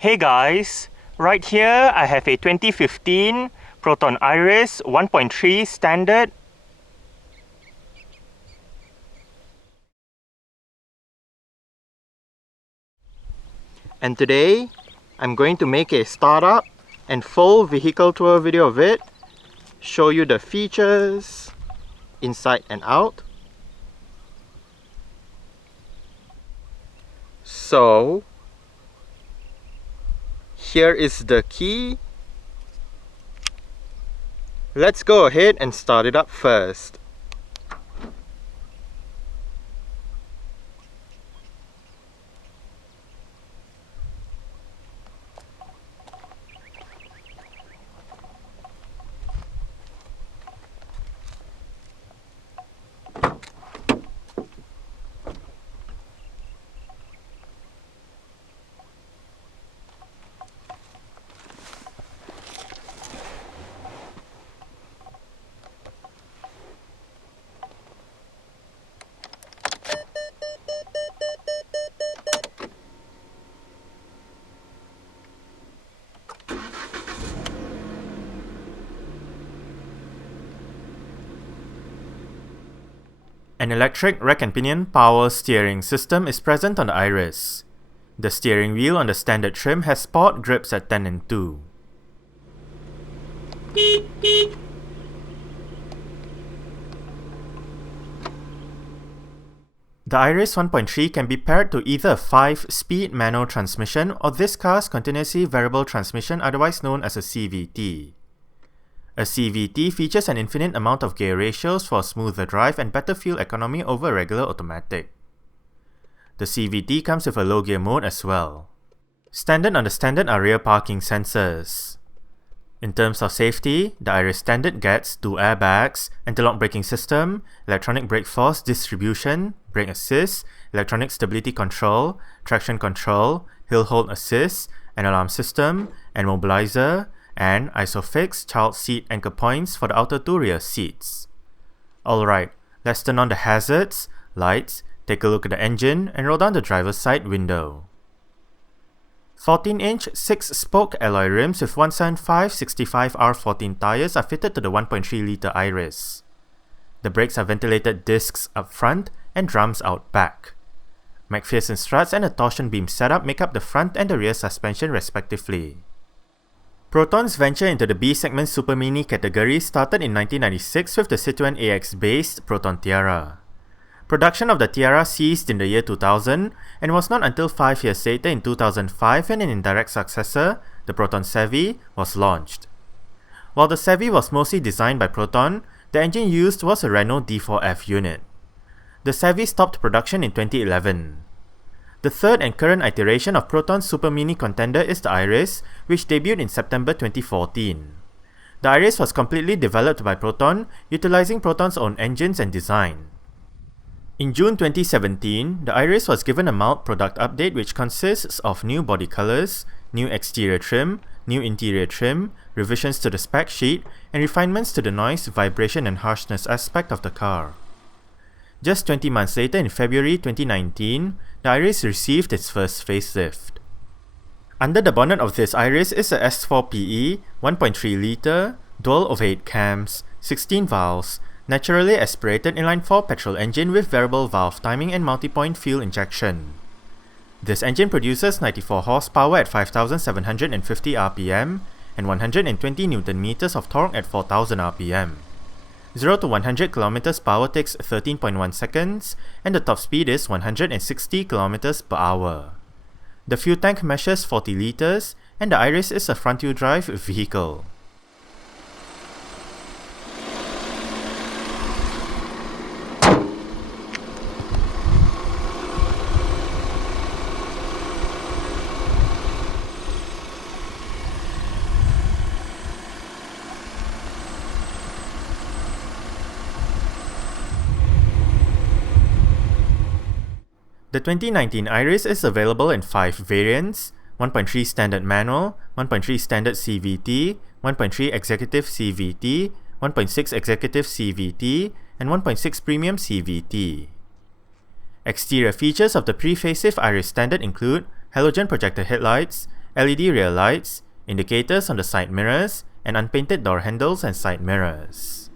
Hey guys, right here I have a 2015 Proton Iriz 1.3 Standard. And today I'm going to make a startup and full vehicle tour video of it, show you the features inside and out. So here is the key. Let's go ahead and start it up first. An electric rack and pinion power steering system is present on the Iriz. The steering wheel on the standard trim has sport grips at 10 and 2. The Iriz 1.3 can be paired to either a 5-speed manual transmission or this car's continuously variable transmission, otherwise known as a CVT. A CVT features an infinite amount of gear ratios for smoother drive and better fuel economy over regular automatic. The CVT comes with a low gear mode as well. Standard on the Standard are rear parking sensors. In terms of safety, the Iriz Standard gets 2 airbags, anti-lock braking system, electronic brake force distribution, brake assist, electronic stability control, traction control, hill hold assist, an alarm system, and mobilizer, and ISOFIX child seat anchor points for the outer 2 rear seats. Alright, let's turn on the hazards, lights, take a look at the engine, and roll down the driver's side window. 14-inch 6-spoke alloy rims with 175/65 R14 tyres are fitted to the 1.3 litre Iriz. The brakes are ventilated discs up front and drums out back. McPherson struts and a torsion beam setup make up the front and the rear suspension respectively. Proton's venture into the B-segment Super Mini category started in 1996 with the Citroën AX-based Proton Tiara. Production of the Tiara ceased in the year 2000 and was not until 5 years later in 2005 when an indirect successor, the Proton Savvy, was launched. While the Savvy was mostly designed by Proton, the engine used was a Renault D4F unit. The Savvy stopped production in 2011. The third and current iteration of Proton's Super Mini contender is the Iriz, which debuted in September 2014. The Iriz was completely developed by Proton, utilizing Proton's own engines and design. In June 2017, the Iriz was given a mild product update which consists of new body colors, new exterior trim, new interior trim, revisions to the spec sheet, and refinements to the noise, vibration, and harshness aspect of the car. Just 20 months later, in February 2019, the Iriz received its first facelift. Under the bonnet of this Iriz is a S4PE 1.3 litre, dual overhead cams, 16 valves, naturally aspirated inline-4 petrol engine with variable valve timing and multi-point fuel injection. This engine produces 94 horsepower at 5,750 rpm and 120 Nm of torque at 4,000 rpm. 0 to 100 km power takes 13.1 seconds, and the top speed is 160 km per hour. The fuel tank measures 40 liters, and the Iriz is a front-wheel drive vehicle. The 2019 Iriz is available in 5 variants: 1.3 Standard Manual, 1.3 Standard CVT, 1.3 Executive CVT, 1.6 Executive CVT, and 1.6 Premium CVT. Exterior features of the pre-facelift Iriz Standard include halogen projector headlights, LED rear lights, indicators on the side mirrors, and unpainted door handles and side mirrors.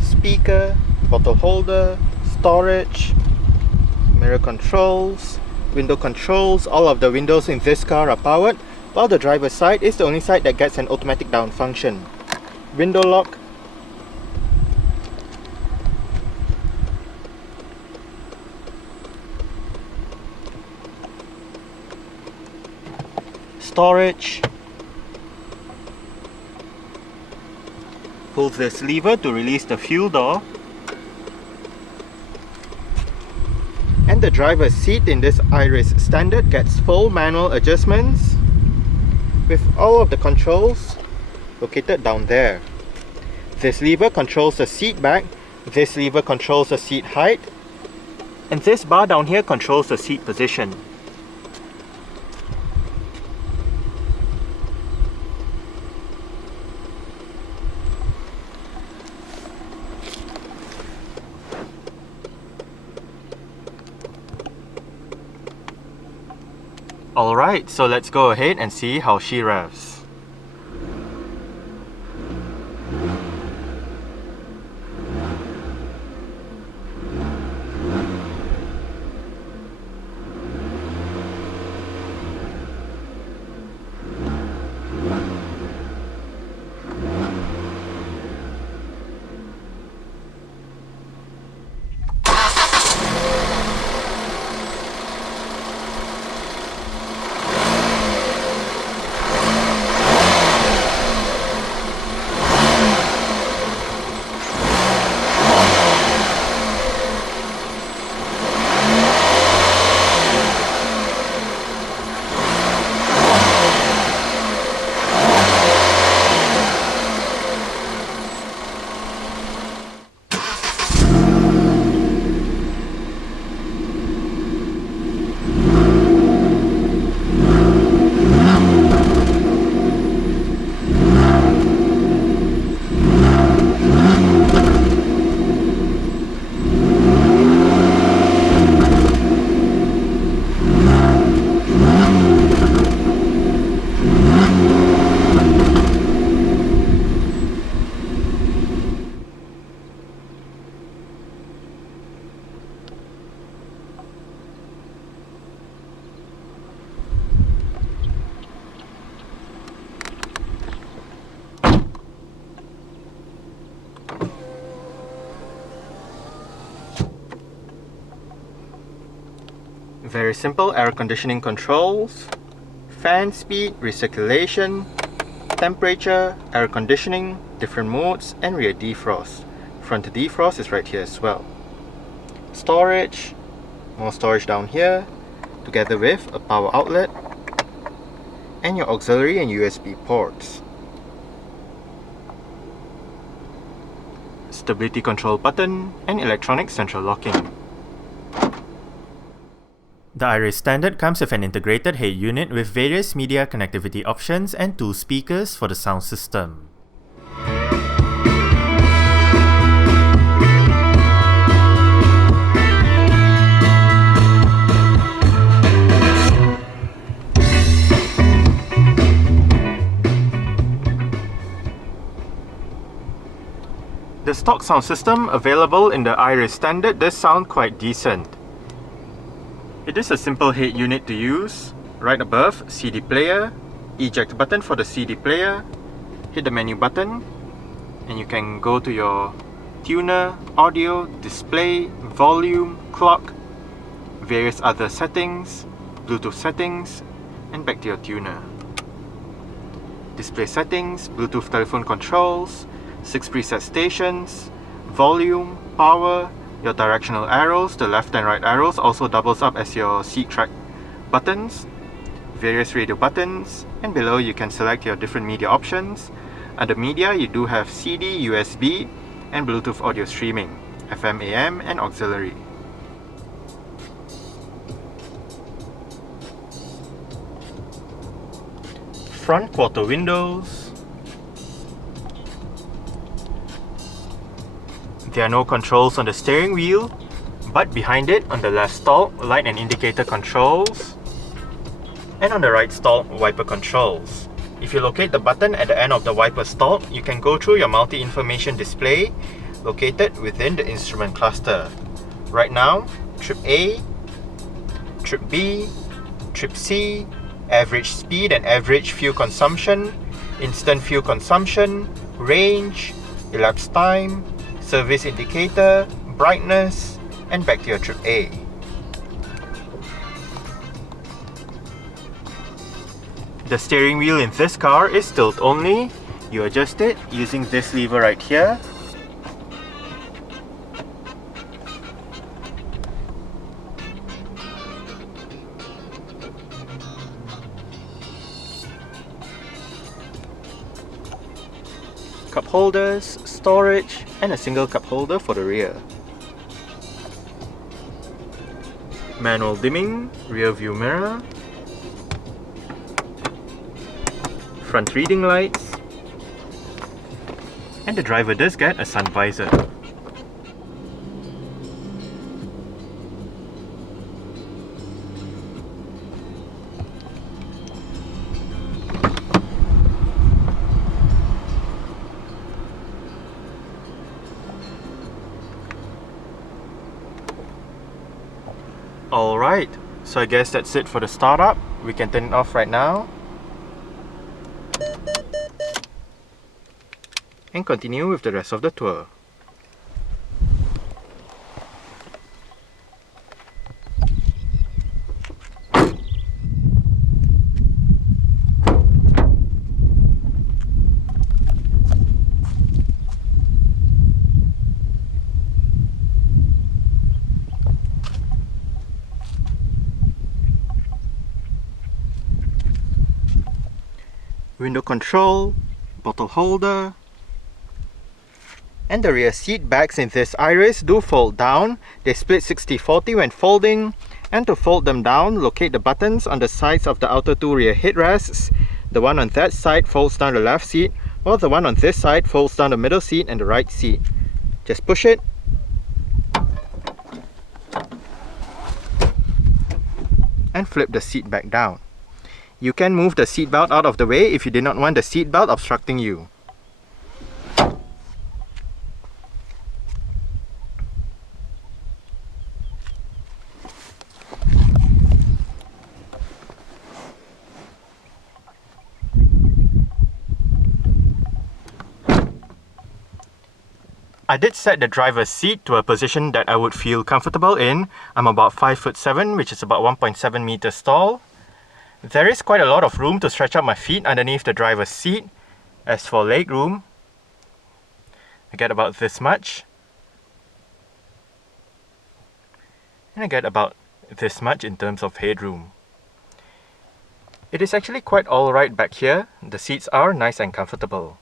Speaker, bottle holder, storage, mirror controls, window controls. All of the windows in this car are powered, while the driver's side is the only side that gets an automatic down function. Window lock, storage. Pull this lever to release the fuel door. And the driver's seat in this Iriz Standard gets full manual adjustments with all of the controls located down there. This lever controls the seat back, this lever controls the seat height, and this bar down here controls the seat position. Alright, so let's go ahead and see how she revs. Very simple air conditioning controls, fan speed, recirculation, temperature, air conditioning, different modes, and rear defrost. Front defrost is right here as well. Storage, more storage down here, together with a power outlet and your auxiliary and USB ports. Stability control button and electronic central locking. The Iriz Standard comes with an integrated head unit with various media connectivity options and 2 speakers for the sound system. The stock sound system available in the Iriz Standard does sound quite decent. It is a simple head unit to use. Right above, CD player, eject button for the CD player, hit the menu button, and you can go to your tuner, audio, display, volume, clock, various other settings, Bluetooth settings, and back to your tuner. Display settings, Bluetooth telephone controls, 6 preset stations, volume, power, your directional arrows, the left and right arrows also doubles up as your seat track buttons, various radio buttons, and below you can select your different media options. Under media you do have CD, USB, and Bluetooth audio streaming, FM, AM, and auxiliary. Front quarter windows. There are no controls on the steering wheel, but behind it on the left stalk, light and indicator controls, and on the right stalk, wiper controls. If you locate the button at the end of the wiper stalk, you can go through your multi-information display located within the instrument cluster. Right now, trip A, trip B, trip C, average speed and average fuel consumption, instant fuel consumption, range, elapsed time, service indicator, brightness, and back to your trip A. The steering wheel in this car is tilt only. You adjust it using this lever right here. Cup holders, storage, and a single cup holder for the rear. Manual dimming, rear view mirror, front reading lights, and the driver does get a sun visor. Alright, so I guess that's it for the startup. We can turn it off right now and continue with the rest of the tour. Window control, bottle holder, and the rear seat backs in this Iris do fold down. They split 60-40 when folding, and to fold them down, locate the buttons on the sides of the outer two rear headrests. The one on that side folds down the left seat, while the one on this side folds down the middle seat and the right seat. Just push it, and flip the seat back down. You can move the seatbelt out of the way if you did not want the seatbelt obstructing you. I did set the driver's seat to a position that I would feel comfortable in. I'm about 5'7", which is about 1.7 meters tall. There is quite a lot of room to stretch out my feet underneath the driver's seat. As for legroom, I get about this much. And I get about this much in terms of headroom. It is actually quite alright back here. The seats are nice and comfortable.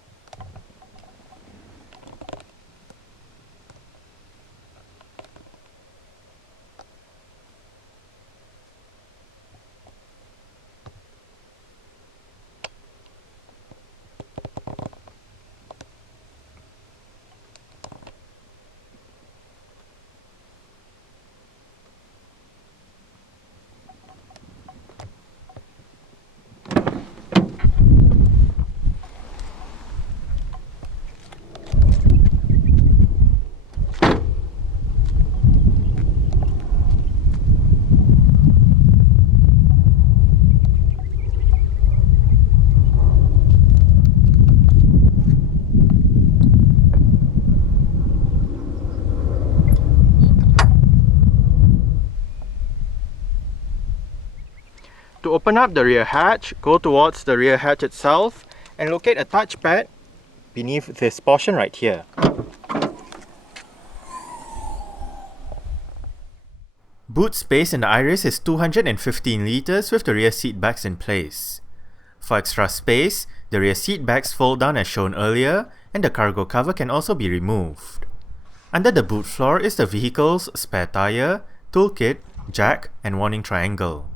To open up the rear hatch, go towards the rear hatch itself and locate a touchpad beneath this portion right here. Boot space in the Iriz is 215 litres with the rear seat backs in place. For extra space, the rear seat backs fold down as shown earlier, and the cargo cover can also be removed. Under the boot floor is the vehicle's spare tyre, toolkit, jack and warning triangle.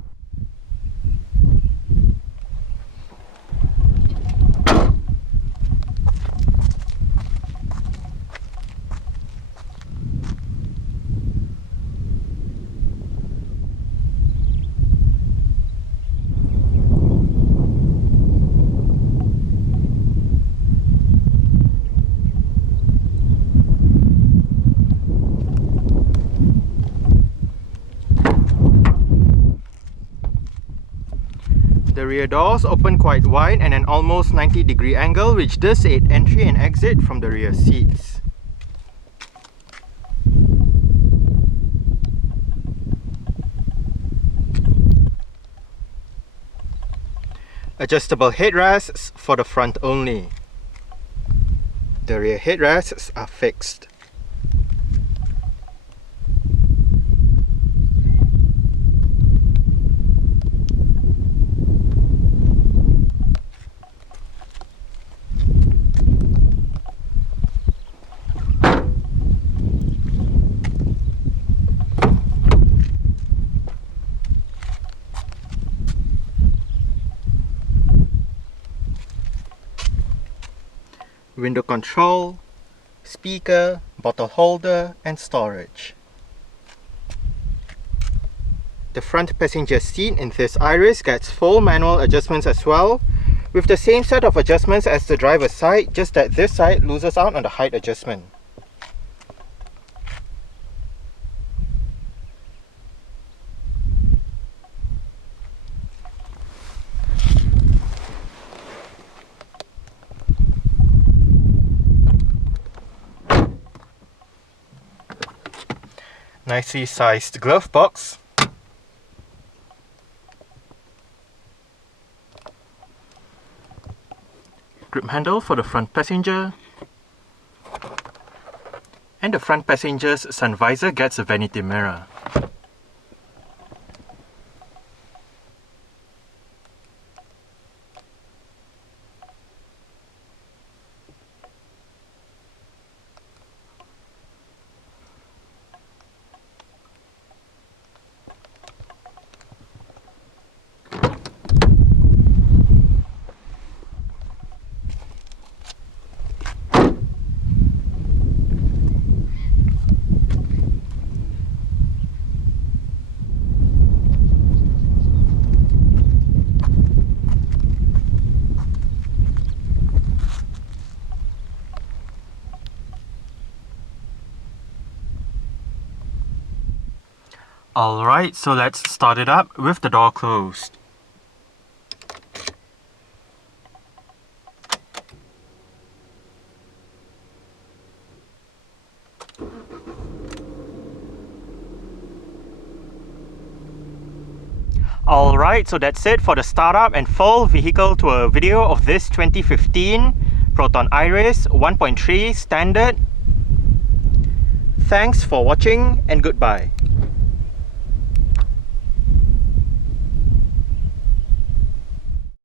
The rear doors open quite wide and an almost 90-degree angle, which does aid entry and exit from the rear seats. Adjustable headrests for the front only. The rear headrests are fixed. Window control, speaker, bottle holder and storage. The front passenger seat in this Iriz gets full manual adjustments as well, with the same set of adjustments as the driver's side, just that this side loses out on the height adjustment. Nicely sized glove box. Grip handle for the front passenger. And the front passenger's sun visor gets a vanity mirror. Alright, so let's start it up with the door closed. Alright, so that's it for the startup and full vehicle tour video of this 2015 Proton Iriz 1.3 Standard. Thanks for watching and goodbye.